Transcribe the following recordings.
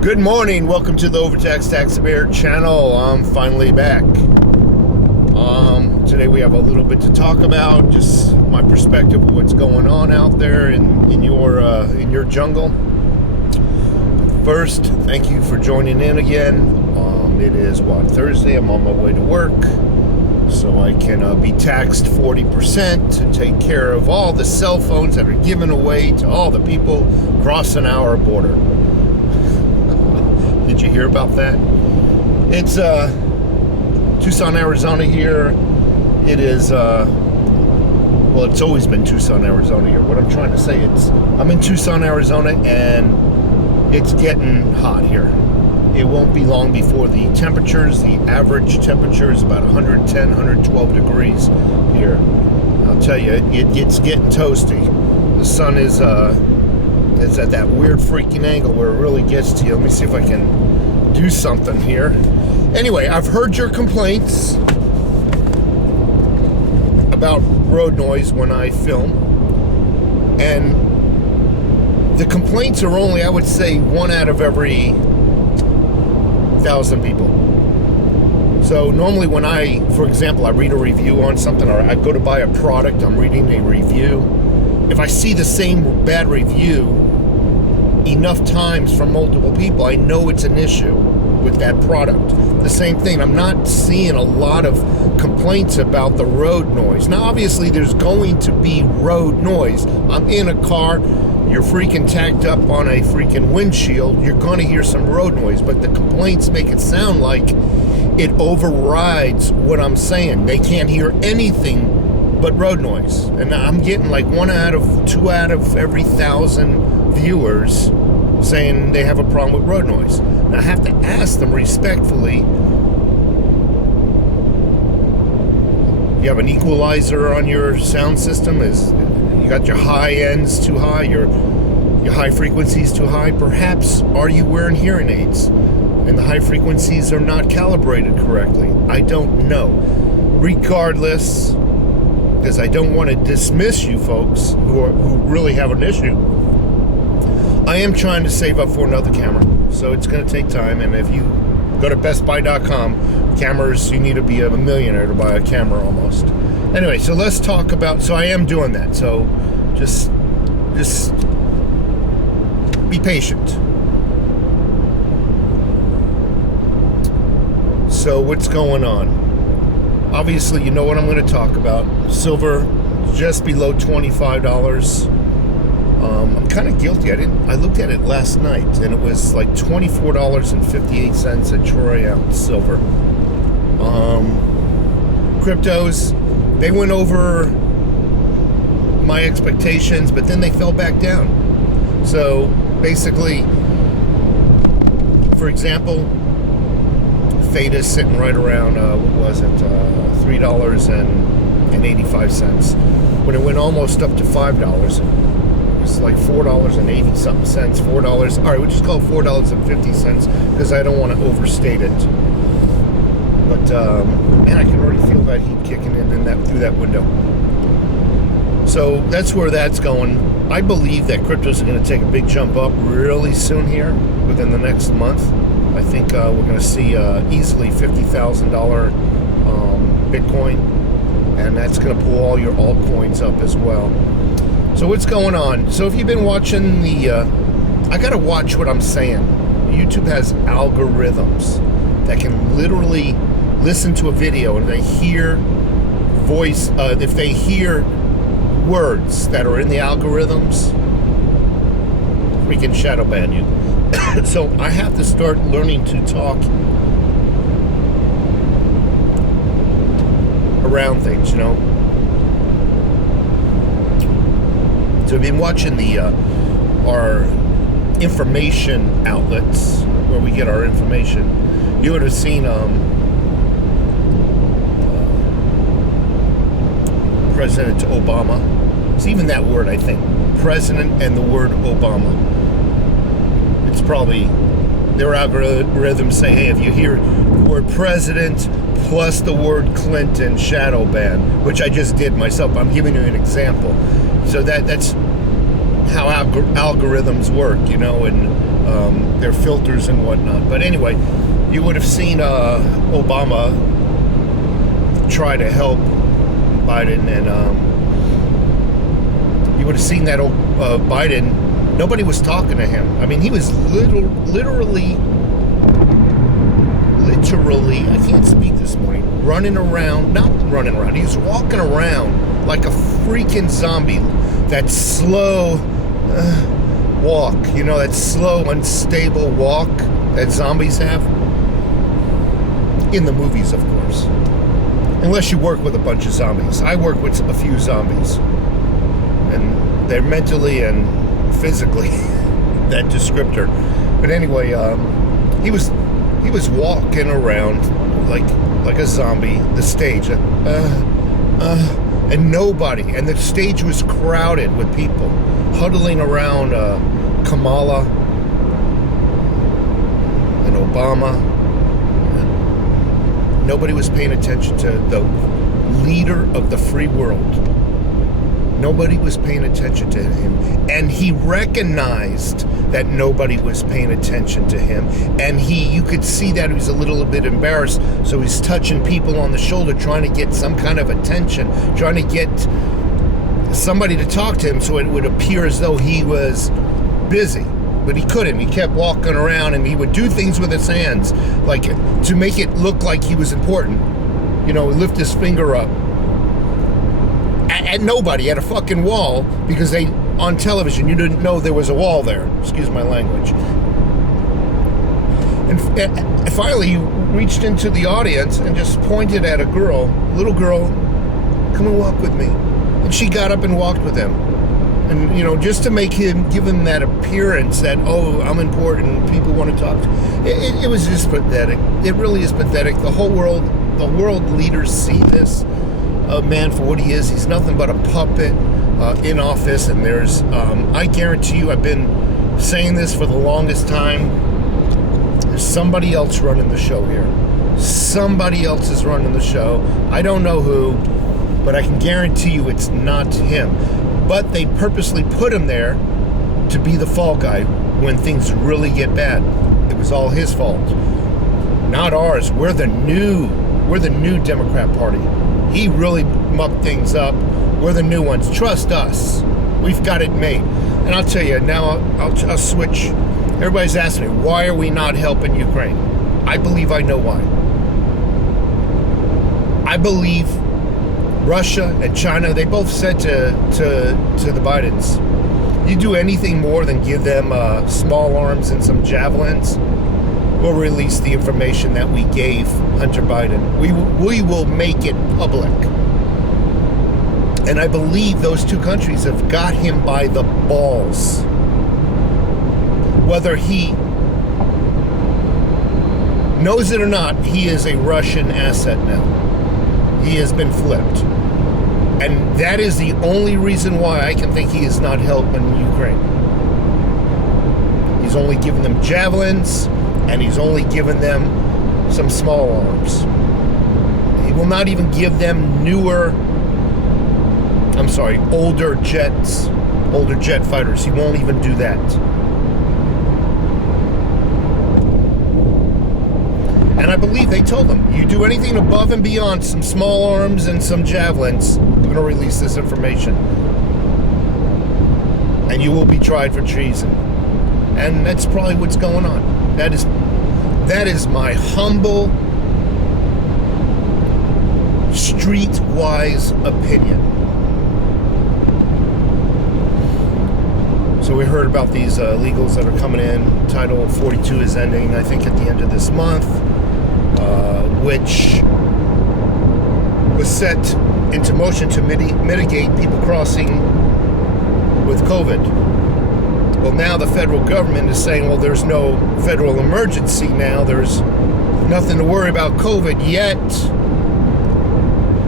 Good morning, welcome to the Overtax Tax Bear channel. I'm finally back. Today we have a little bit to talk about, just my perspective of what's going on out there in your jungle. First, thank you for joining in again. It is Thursday. I'm on my way to work, so I can be taxed 40% to take care of all the cell phones that are given away to all the people crossing our border. Did you hear about that? It's Tucson, Arizona here. It is well, it's always been Tucson, Arizona here. What I'm trying to say is I'm in Tucson, Arizona, and it's getting hot here. It won't be long before the average temperature is about 110, 112 degrees here. I'll tell you, it's getting toasty. The sun is it's at that weird freaking angle where it really gets to you. Let me see if I can do something here. Anyway, I've heard your complaints about road noise when I film, and the complaints are only, I would say, 1 out of every 1,000 people. So normally when for example, I read a review on something, or I go to buy a product, I'm reading a review. If I see the same bad review enough times from multiple people, I know it's an issue with that product. The same thing, I'm not seeing a lot of complaints about the road noise. Now, obviously, there's going to be road noise. I'm in a car, you're freaking tacked up on a freaking windshield, you're going to hear some road noise, but the complaints make it sound like it overrides what I'm saying. They can't hear anything but road noise. And I'm getting like 2 out of every 1,000 viewers saying they have a problem with road noise. Now I have to ask them respectfully, you have an equalizer on your sound system? You got your high ends too high, your high frequencies too high? Perhaps are you wearing hearing aids and the high frequencies are not calibrated correctly? I don't know. Regardless, because I don't want to dismiss you folks who really have an issue, I am trying to save up for another camera, so it's going to take time. And if you go to bestbuy.com, cameras, you need to be a millionaire to buy a camera almost. Anyway, so let's talk about, so I am doing that, so just be patient. So what's going on? Obviously, you know what I'm going to talk about. Silver just below $25. I'm kind of guilty. I looked at it last night, and it was like $24.58 a troy ounce silver. Cryptos, they went over my expectations, but then they fell back down. So basically, for example, THETA is sitting right around, $3.85. When it went almost up to $5, it's like $4.80 something cents, $4. All right, we'll just call it $4.50 because I don't want to overstate it. But man, I can already feel that heat kicking in through that window. So that's where that's going. I believe that cryptos are going to take a big jump up really soon here within the next month. I think we're going to see easily $50,000 Bitcoin, and that's going to pull all your altcoins up as well. So what's going on? So if you've been watching I got to watch what I'm saying. YouTube has algorithms that can literally listen to a video and they hear if they hear words that are in the algorithms, freaking shadow ban you. So I have to start learning to talk around things, you know. So we've been watching our information outlets where we get our information. You would have seen President Obama. It's even that word, I think. President and the word Obama. It's probably their algorithms say, hey, if you hear the word president plus the word Clinton, shadow ban, which I just did myself. I'm giving you an example. So that's how algorithms work, you know, and their filters and whatnot. But anyway, you would have seen Obama try to help Biden, and you would have seen that Biden, nobody was talking to him. I mean, he was literally, I can't speak this morning, not running around, he was walking around like a freaking zombie. That slow walk, you know, that slow, unstable walk that zombies have. In the movies, of course. Unless you work with a bunch of zombies. I work with a few zombies. And they're mentally and physically that descriptor. But anyway, he was walking around like a zombie, the stage. And nobody, and the stage was crowded with people huddling around Kamala and Obama. Nobody was paying attention to the leader of the free world. Nobody was paying attention to him, and he recognized that nobody was paying attention to him, and you could see that he was a little bit embarrassed, so he's touching people on the shoulder, trying to get some kind of attention, trying to get somebody to talk to him so it would appear as though he was busy. But he couldn't. He kept walking around, and he would do things with his hands, like to make it look like he was important. You know, lift his finger up at nobody, at a fucking wall, because on television, you didn't know there was a wall there. Excuse my language. And finally, he reached into the audience and just pointed at a little girl, come and walk with me. And she got up and walked with him. And, you know, just to give him that appearance that, oh, I'm important, people want to talk to. It was just pathetic. It really is pathetic. The world leaders see this man for what he is. He's nothing but a puppet in office. And I guarantee you, I've been saying this for the longest time, there's somebody else running the show here. Somebody else is running the show. I don't know who, but I can guarantee you it's not him. But they purposely put him there to be the fall guy when things really get bad. It was all his fault, not ours. We're the new Democrat Party. He really mucked things up. We're the new ones. Trust us. We've got it made. And I'll tell you, now I'll switch. Everybody's asking me, why are we not helping Ukraine? I believe I know why. I believe Russia and China, they both said to the Bidens, you do anything more than give them small arms and some javelins, we'll release the information that we gave Hunter Biden. We will make it public. And I believe those two countries have got him by the balls. Whether he knows it or not, he is a Russian asset now. He has been flipped. And that is the only reason why I can think he is not helping Ukraine. He's only given them javelins, and he's only given them some small arms. He will not even give them older jet fighters. He won't even do that. And I believe they told him, you do anything above and beyond some small arms and some javelins, we're going to release this information. And you will be tried for treason. And that's probably what's going on. That is my humble, streetwise opinion. So we heard about these illegals that are coming in. Title 42 is ending, I think, at the end of this month, which was set into motion to mitigate people crossing with COVID. Well, now the federal government is saying, well, there's no federal emergency now. There's nothing to worry about COVID yet.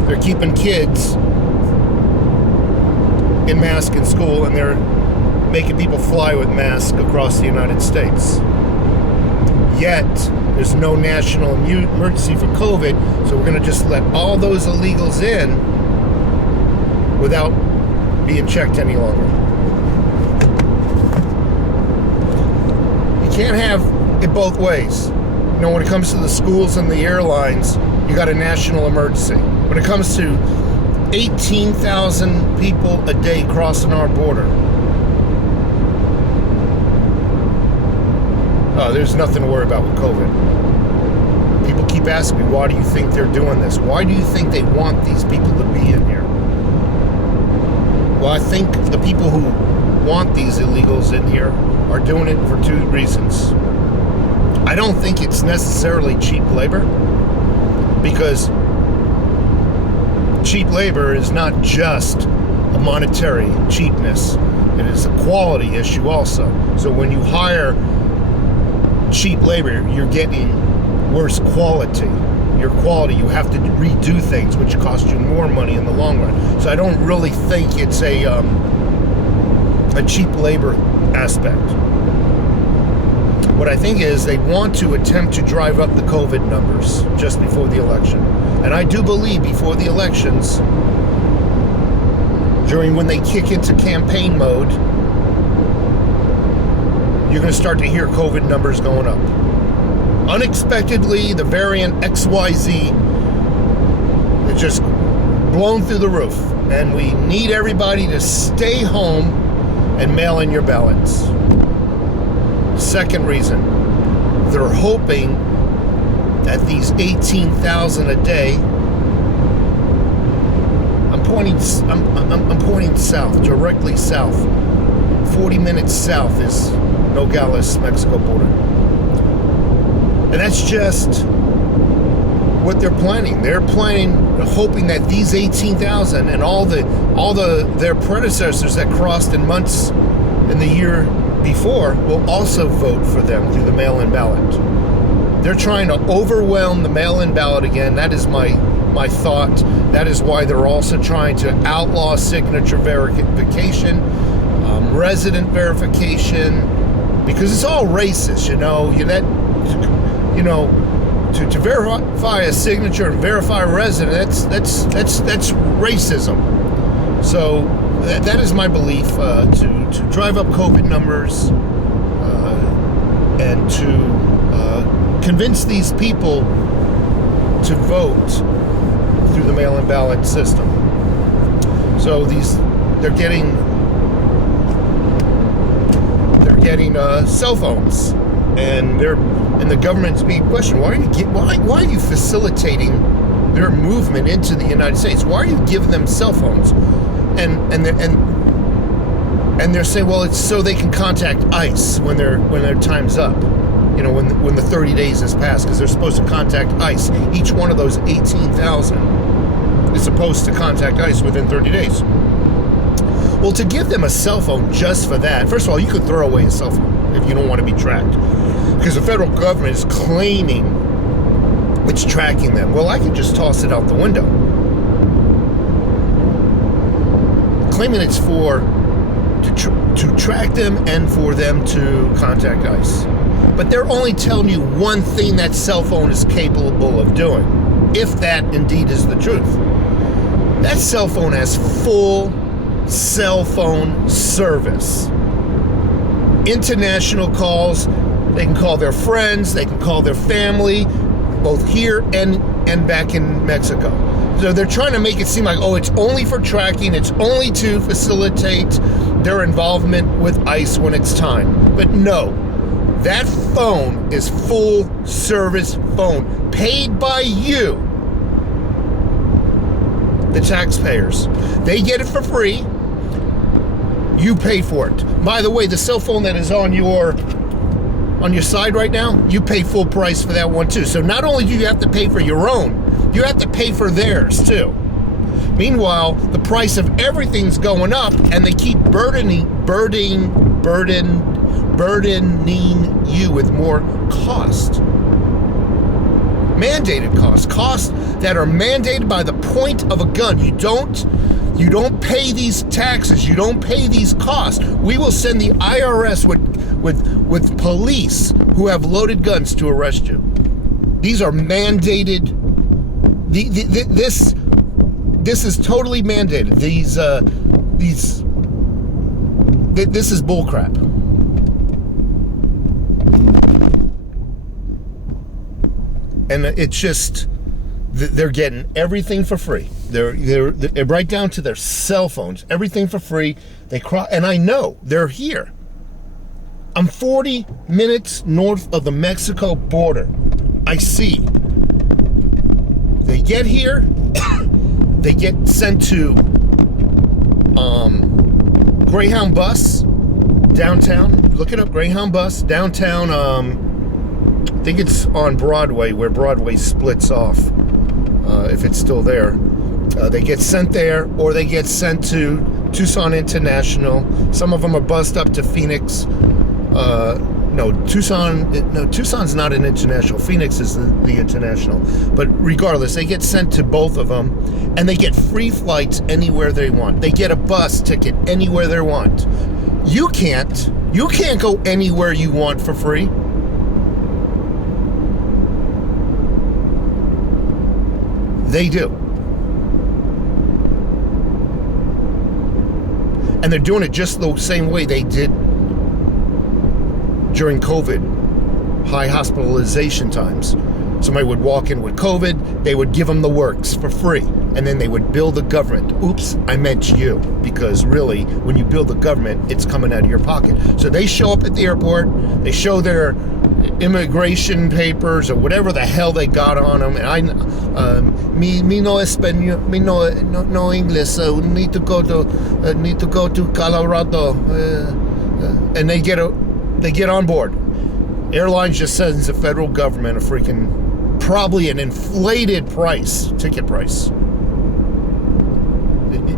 They're keeping kids in masks in school, and they're making people fly with masks across the United States. Yet, there's no national emergency for COVID, so we're going to just let all those illegals in without being checked any longer. can't have it both ways. You know, when it comes to the schools and the airlines, you got a national emergency. When it comes to 18,000 people a day crossing our border, there's nothing to worry about with COVID. People keep asking me, why do you think they're doing this? Why do you think they want these people to be in here? Well, I think the people who want these illegals in here are doing it for two reasons. I don't think it's necessarily cheap labor, because cheap labor is not just a monetary cheapness. It is a quality issue also. So when you hire cheap labor, you're getting worse quality. Your quality, you have to redo things, which cost you more money in the long run. So I don't really think it's a cheap labor aspect. What I think is they want to attempt to drive up the COVID numbers just before the election. And I do believe before the elections, during when they kick into campaign mode, you're going to start to hear COVID numbers going up. Unexpectedly, the variant XYZ is just blown through the roof. And we need everybody to stay home and mail in your ballots. Second reason, they're hoping that these 18,000 a day, I'm pointing south, directly south. 40 minutes south is Nogales, Mexico border. And that's just what they're planning. They're planning, hoping that these 18,000 and all their predecessors that crossed in months in the year before will also vote for them through the mail-in ballot. They're trying to overwhelm the mail-in ballot again. That is my thought. That is why they're also trying to outlaw signature verification, resident verification, because it's all racist. To verify a signature and verify a resident, that's racism. So that is my belief, to drive up COVID numbers and to convince these people to vote through the mail-in ballot system. So they're getting cell phones, and the government's being questioned. Why are you facilitating their movement into the United States? Why are you giving them cell phones? And they're saying, well, it's so they can contact ICE when their time's up. When the 30 days has passed, because they're supposed to contact ICE. Each one of those 18,000 is supposed to contact ICE within 30 days. Well, to give them a cell phone just for that, first of all, you could throw away a cell phone if you don't want to be tracked, because the federal government is claiming it's tracking them. Well, I could just toss it out the window, claiming it's to track them and for them to contact ICE. But they're only telling you one thing that cell phone is capable of doing, if that indeed is the truth. That cell phone has full cell phone service. International calls, they can call their friends, they can call their family, both here and back in Mexico. So they're trying to make it seem like, it's only for tracking, it's only to facilitate their involvement with ICE when it's time. But no, that phone is full service phone, paid by you, the taxpayers. They get it for free. You pay for it. By the way, the cell phone that is on your side right now, you pay full price for that one too. So not only do you have to pay for your own, you have to pay for theirs too. Meanwhile, the price of everything's going up, and they keep burdening you with more cost. Mandated costs that are mandated by the point of a gun. You don't pay these taxes. You don't pay these costs. We will send the IRS with police who have loaded guns to arrest you. These are mandated. This is totally mandated. This is bullcrap. And it's just, they're getting everything for free. They're right down to their cell phones, everything for free. And I know they're here. I'm 40 minutes north of the Mexico border. I see. They get here, they get sent to Greyhound bus downtown. Look it up, Greyhound bus downtown. I think it's on Broadway, where Broadway splits off, if it's still there. They get sent there, or they get sent to Tucson International. Some of them are bussed up to Phoenix. Tucson's not an international. Phoenix is the international. But regardless, they get sent to both of them, and they get free flights anywhere they want. They get a bus ticket anywhere they want. You can't go anywhere you want for free. They do. And they're doing it just the same way they did during COVID, high hospitalization times. Somebody would walk in with COVID, they would give them the works for free, and then they would bill the government. Oops, I meant you, because really, when you bill the government, it's coming out of your pocket. So they show up at the airport, they show their immigration papers or whatever the hell they got on them, and me no español, me no English, so need to go to Colorado, and they get on board. Airlines just sends the federal government a freaking, probably an inflated ticket price.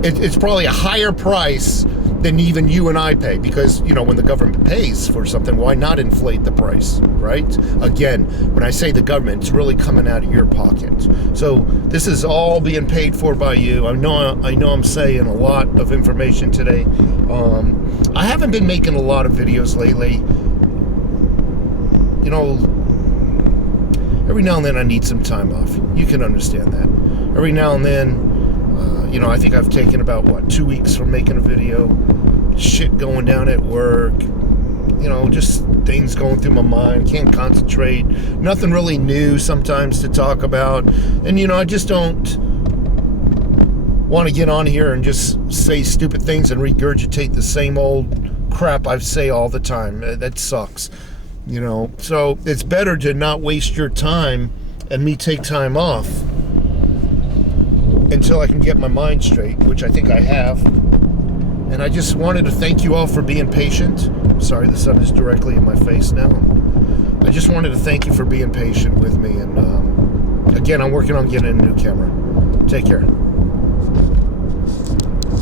It's probably a higher price than even you and I pay, because, when the government pays for something, why not inflate the price, right? Again, when I say the government, it's really coming out of your pocket. So this is all being paid for by you. I know I'm saying a lot of information today. I haven't been making a lot of videos lately. Every now and then I need some time off. You can understand that. Every now and then, I think I've taken about, 2 weeks from making a video. Shit going down at work. Just things going through my mind. Can't concentrate. Nothing really new sometimes to talk about. And, I just don't want to get on here and just say stupid things and regurgitate the same old crap I say all the time. That sucks. So it's better to not waste your time and me take time off until I can get my mind straight, which I think I have. And I just wanted to thank you all for being patient. Sorry, the sun is directly in my face now. I just wanted to thank you for being patient with me. And again, I'm working on getting a new camera. Take care.